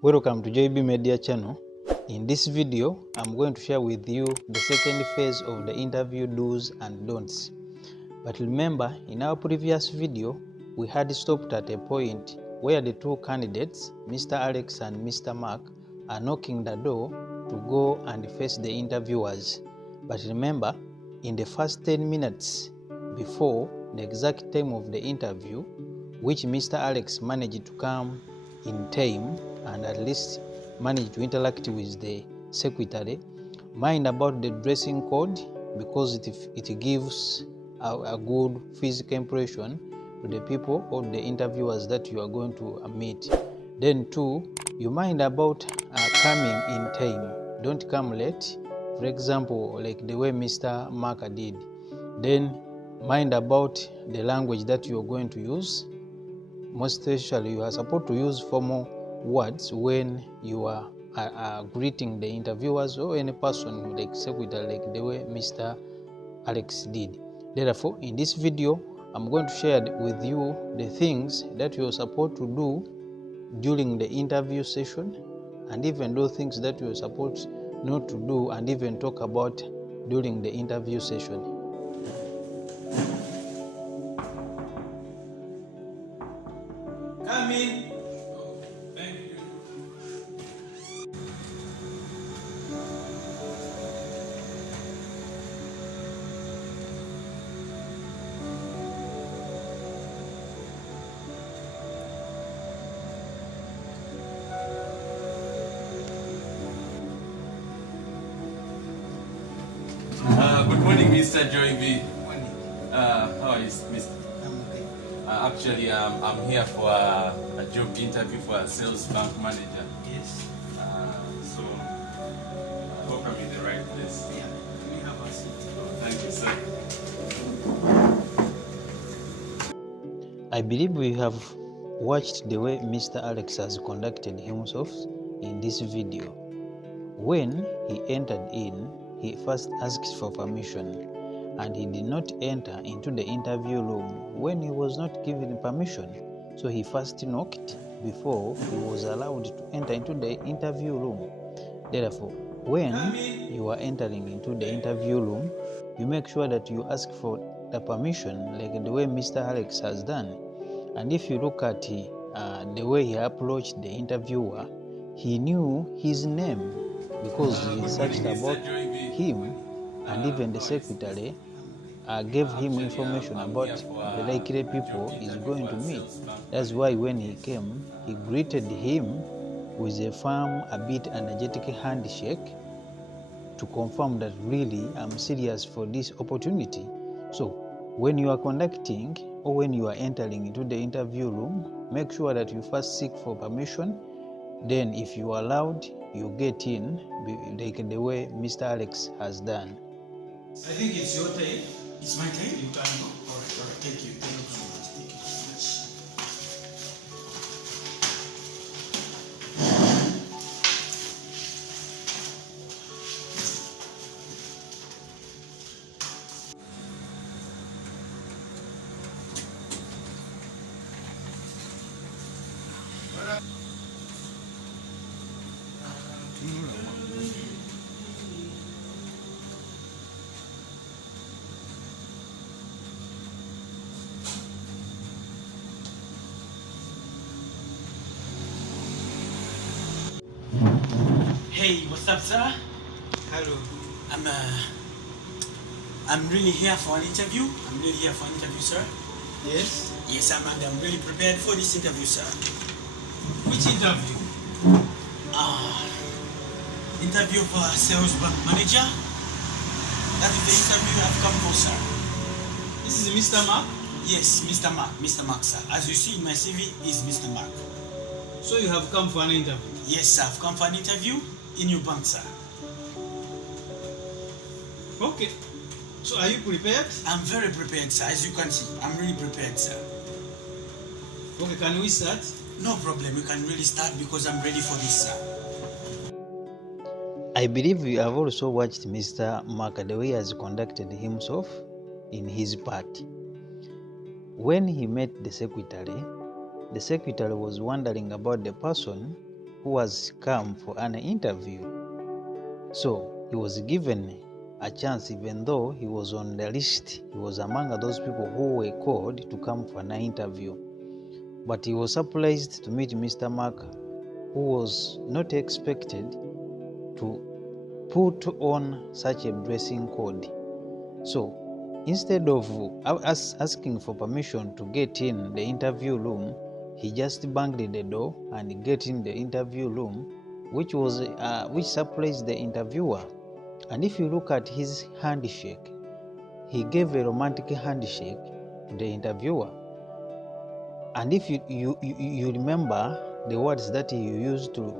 Welcome to JB Media channel. In this video, I'm going to share with you the second phase of the interview do's and don'ts. But remember, in our previous video, we had stopped at a point where the two candidates, Mr. Alex and Mr. Mark, are knocking the door to go and face the interviewers. But remember, in the first 10 minutes before the exact time of the interview, which Mr. Alex managed to come in time and at least managed to interact with the secretary, mind about the dressing code, because it gives a good physical impression to the people or the interviewers that you are going to meet. Then two, you mind about coming in time. Don't come late, for example, like the way Mr. Mark did. Then mind about the language that you are going to use. Most especially, you are supposed to use formal words when you are greeting the interviewers or any person like secretary, like the way Mr. Alex did. Therefore, in this video, I'm going to share with you the things that you're supposed to do during the interview session, and even those things that you're supposed not to do and even talk about during the interview session. Come in. Thank you. Good morning, Mr. Joy B. Good morning. How are you, Mr.? I'm okay. Actually, I'm here for a job interview for a sales bank manager. Yes. So, I hope I'm in the right place. Yeah. We have a seat. Thank you, sir. I believe we have watched the way Mr. Alex has conducted himself in this video. When he entered in, he first asked for permission, and he did not enter into the interview room when he was not given permission. So he first knocked before he was allowed to enter into the interview room. Therefore, when you are entering into the interview room, you make sure that you ask for the permission like the way Mr. Alex has done. And if you look at the way he approached the interviewer, he knew his name because he searched about him, and even the secretary gave him information about the likely people he's going to meet. That's why when he came, he greeted him with a firm, a bit energetic handshake to confirm that really I'm serious for this opportunity. So when you are conducting or when you are entering into the interview room, make sure that you first seek for permission. Then if you are allowed, you get in like the way Mr. Alex has done. I think it's your time. It's my time? You can go. All right. Thank you. Thank you so much. Thank you so much. Hey, what's up, sir? Hello. I'm really here for an interview. Sir. Yes. Yes, I'm really prepared for this interview, sir. Which interview? Interview for a sales bank manager. That is the interview I've come for, sir. This is Mr. Mark. Yes, Mr. Mark. Mr. Mark, sir. As you see in my CV, is Mr. Mark. So you have come for an interview? Yes, sir. I've come for an interview in your bank, sir. Okay. So are you prepared? I'm very prepared, sir. As you can see, I'm really prepared, sir. Okay, can we start? No problem. You can really start because I'm ready for this, sir. I believe you have also watched Mr. Mark the way he has conducted himself in his part. When he met the secretary was wondering about the person who has come for an interview. So he was given a chance, even though he was on the list. He was among those people who were called to come for an interview. But he was surprised to meet Mr. Mark, who was not expected to put on such a dressing code. So instead of us asking for permission to get in the interview room, he just banged the door and get in the interview room, which surprised the interviewer. And if you look at his handshake, he gave a romantic handshake to the interviewer. And if you remember the words that he used to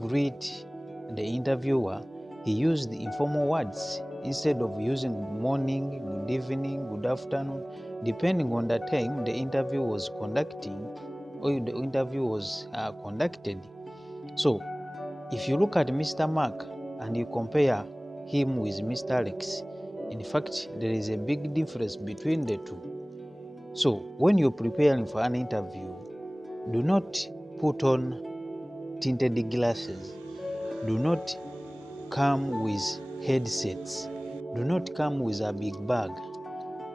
greet the interviewer, he used the informal words instead of using good morning, good evening, good afternoon, depending on the time the interview was conducting or the interview was conducted. So if you look at Mr. Mark and you compare him with Mr. Alex, in fact, there is a big difference between the two. So when you're preparing for an interview, do not put on tinted glasses. Do not come with headsets. Do not come with a big bag.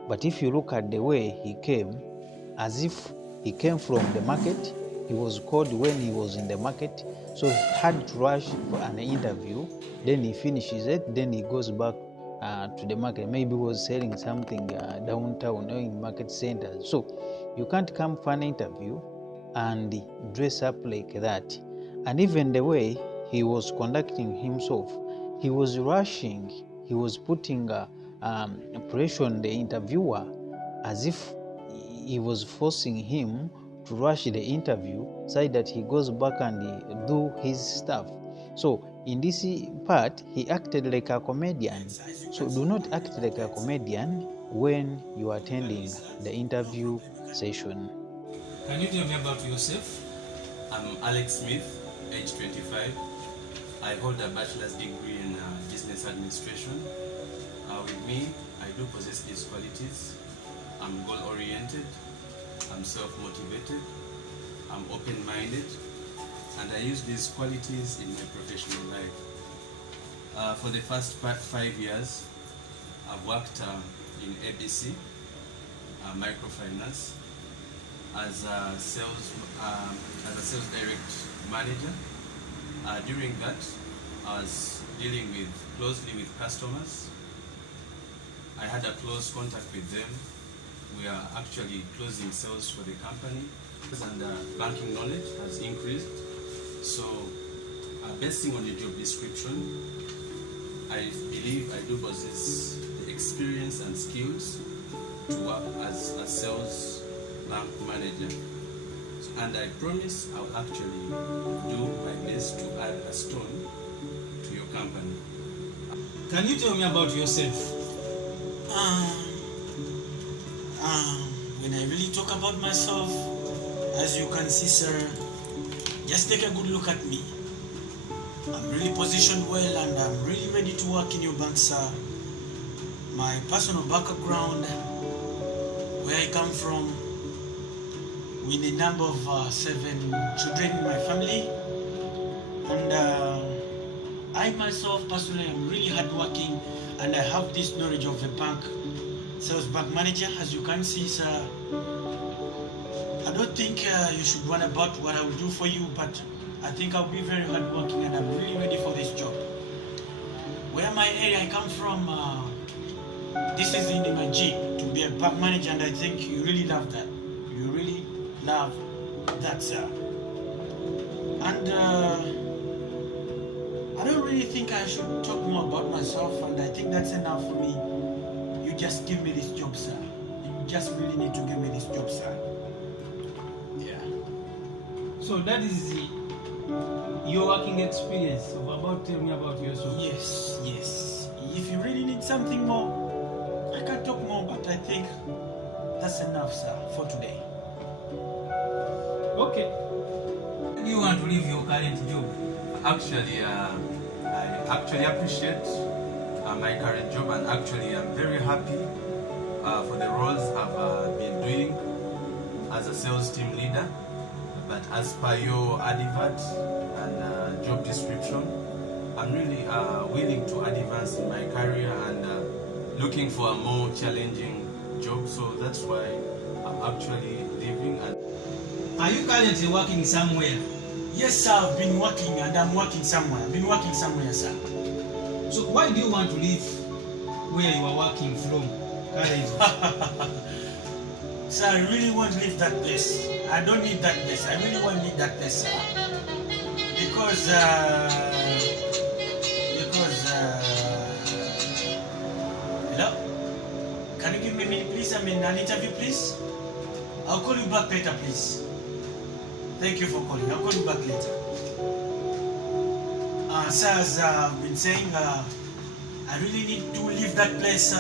But if you look at the way he came, as if he came from the market, he was called when he was in the market, so he had to rush for an interview. Then he finishes it, then he goes back to the market. Maybe he was selling something downtown or in market centers. So you can't come for an interview and dress up like that. And even the way he was conducting himself, he was rushing. He was putting pressure on the interviewer as if he was forcing him to rush the interview so that he goes back and do his stuff. So in this part, he acted like a comedian. So do not act like a comedian when you are attending the interview session. Can you tell me about yourself? I'm Alex Smith, age 25. I hold a bachelor's degree in business administration. With me, I do possess these qualities. I'm goal-oriented, I'm self-motivated, I'm open-minded, and I use these qualities in my professional life. For the first 5 years, I've worked in ABC, microfinance, as a sales direct manager. During that, I was dealing closely with customers. I had a close contact with them. We are actually closing sales for the company, and banking knowledge has increased. So, basing on the job description, I believe I do possess the experience and skills to work as a sales bank manager. And I promise I'll actually do my best to add a stone to your company. Can you tell me about yourself? When I really talk about myself, as you can see, sir, just take a good look at me. I'm really positioned well and I'm really ready to work in your bank, sir. My personal background, where I come from, with a number of 7 children in my family, and I myself personally am really hardworking, and I have this knowledge of a bank, sales bank manager. As you can see, sir, I don't think you should worry about what I will do for you, but I think I'll be very hardworking and I'm really ready for this job. Where my area I come from, this is in my G to be a bank manager, and I think you really love that. You really love that, sir. And I don't really think I should talk more about myself, and I think that's enough for me. You just give me this job, sir. You just really need to give me this job, sir. Yeah. So that is your working experience. Tell me about yourself. Yes. If you really need something more, I can talk more, but I think that's enough, sir, for today. Okay. Do you want to leave your current job? Actually, I actually appreciate my current job, and actually I'm very happy for the roles I've been doing as a sales team leader. But as per your advert, and job description. I'm really willing to advance in my career and looking for a more challenging job. So that's why I'm actually leaving. Are you currently working somewhere? Yes, sir, I've been working and I'm working somewhere. I've been working somewhere, sir. So why do you want to leave where you are working from currently? Sir, I really want to leave that place. I don't need that place. I really want to leave that place, sir. Because hello? Can you give me a minute, please? I mean, an interview, please? I'll call you back later, please. Thank you for calling. I'll call you back later. Sir, as I've been saying, I really need to leave that place,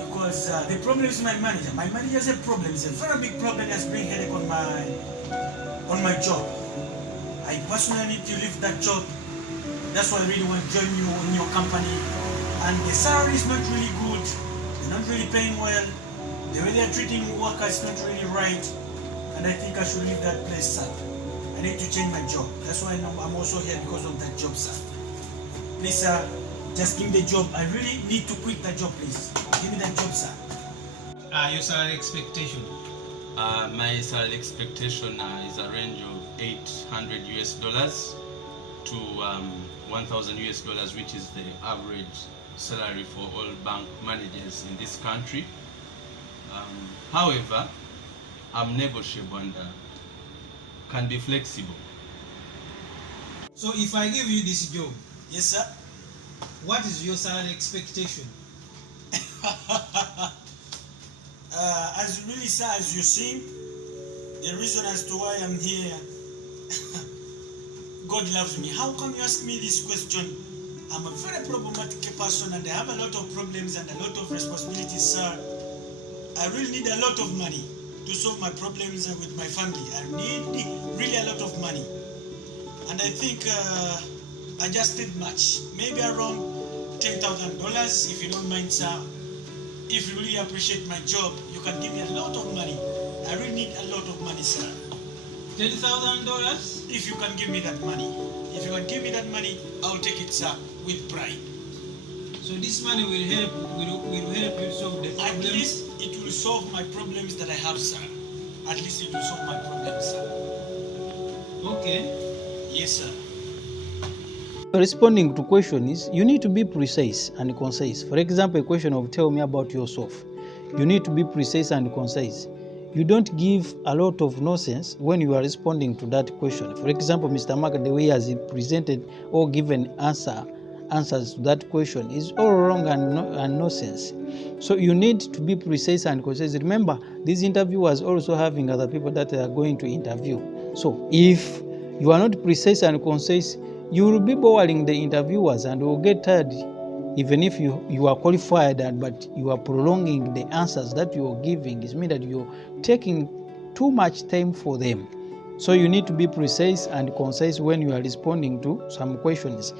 because the problem is my manager. My manager has a problem. It's a very big problem that's bringing headache on my job. I personally need to leave that job. That's why I really want to join you in your company. And the salary is not really good. They're not really paying well. The way they're treating workers is not really right. And I think I should leave that place, sir. I need to change my job. That's why I'm also here, because of that job, sir. Please, sir, just give me the job. I really need to quit that job, please. Give me that job, sir. Your salary expectation? My salary expectation is a range of $800 to $1,000, which is the average salary for all bank managers in this country. However, I'm negotiable and can be flexible. So if I give you this job, Yes, sir. what is your salary expectation? As really, sir, as you see, the reason as to why I'm here, God loves me. How come you ask me this question? I'm a very problematic person and I have a lot of problems and a lot of responsibilities, sir. I really need a lot of money to solve my problems with my family. I need really a lot of money. And I think I just did much. Maybe around $10,000, if you don't mind, sir. If you really appreciate my job, you can give me a lot of money. I really need a lot of money, sir. $10,000? If you can give me that money. If you can give me that money, I'll take it, sir, with pride. So this money will help you solve the At problems? least it will solve my problems that I have, sir. At least it will solve my problems, sir. Okay. Yes, sir. Responding to questions, you need to be precise and concise. For example, a question of tell me about yourself. You need to be precise and concise. You don't give a lot of nonsense when you are responding to that question. For example, Mr. Mark, the way he has presented or given answers to that question is all wrong and nonsense. So you need to be precise and concise. Remember, this interviewer is also having other people that are going to interview. So if you are not precise and concise, you will be boring the interviewers and will get tired, even if you are qualified, but you are prolonging the answers that you are giving. It means that you're taking too much time for them. So you need to be precise and concise when you are responding to some questions.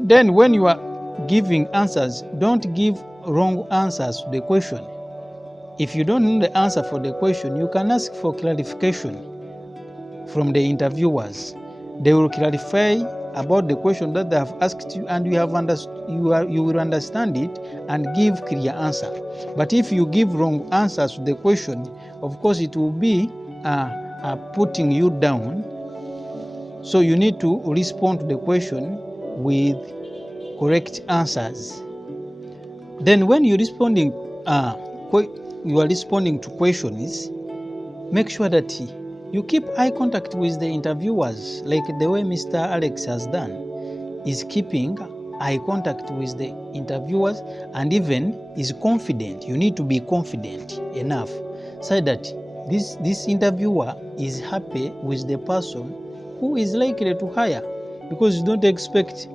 Then when you are giving answers, don't give wrong answers to the question. If you don't know the answer for the question, you can ask for clarification from the interviewers. They will clarify about the question that they have asked you, and you will understand it and give clear answer. But if you give wrong answers to the question, of course it will be putting you down. So you need to respond to the question with correct answers. Then when you're responding to questions, make sure that you keep eye contact with the interviewers, like the way Mr. Alex has done, is keeping eye contact with the interviewers and even is confident. You need to be confident enough so that this interviewer is happy with the person who is likely to hire, because you don't expect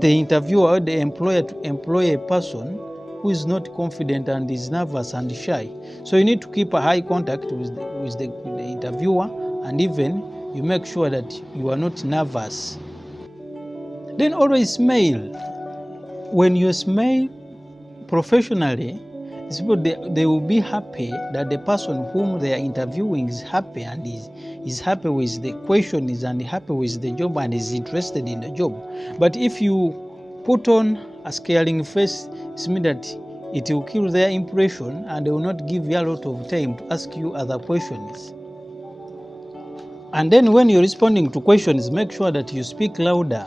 the interviewer or the employer to employ a person who is not confident and is nervous and shy. So you need to keep a high contact with the interviewer, and even you make sure that you are not nervous. Then always smile. When you smile professionally, these people, they will be happy that the person whom they are interviewing is happy and is happy with the questions and happy with the job and is interested in the job. But if you put on a scaring face, it means that it will kill their impression and they will not give you a lot of time to ask you other questions. And then when you're responding to questions, make sure that you speak louder.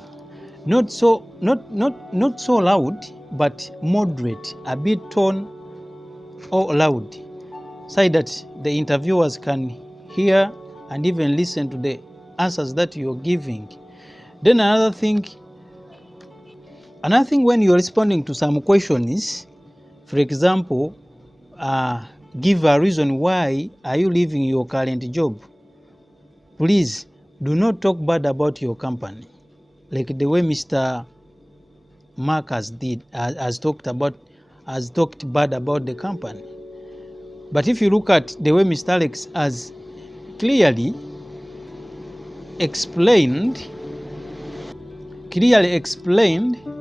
Not so loud, but moderate, a bit tone or loud, so that the interviewers can hear and even listen to the answers that you're giving. Then another thing when you're responding to some questions, for example, give a reason why are you leaving your current job. Please do not talk bad about your company, like the way Mr. Mark has talked bad about the company. But if you look at the way Mr. Alex has clearly explained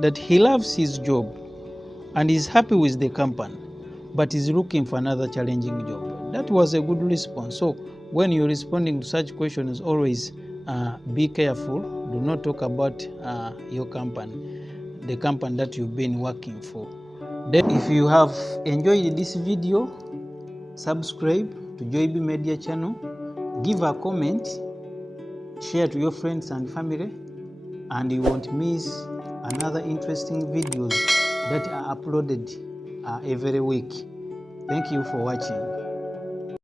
that he loves his job and is happy with the company, but is looking for another challenging job. That was a good response. So when you're responding to such questions, always be careful. Do not talk about your company, the company that you've been working for. Then if you have enjoyed this video, subscribe to JoyB Media channel, give a comment, share to your friends and family, and you won't miss another interesting videos that are uploaded every week. Thank you for watching.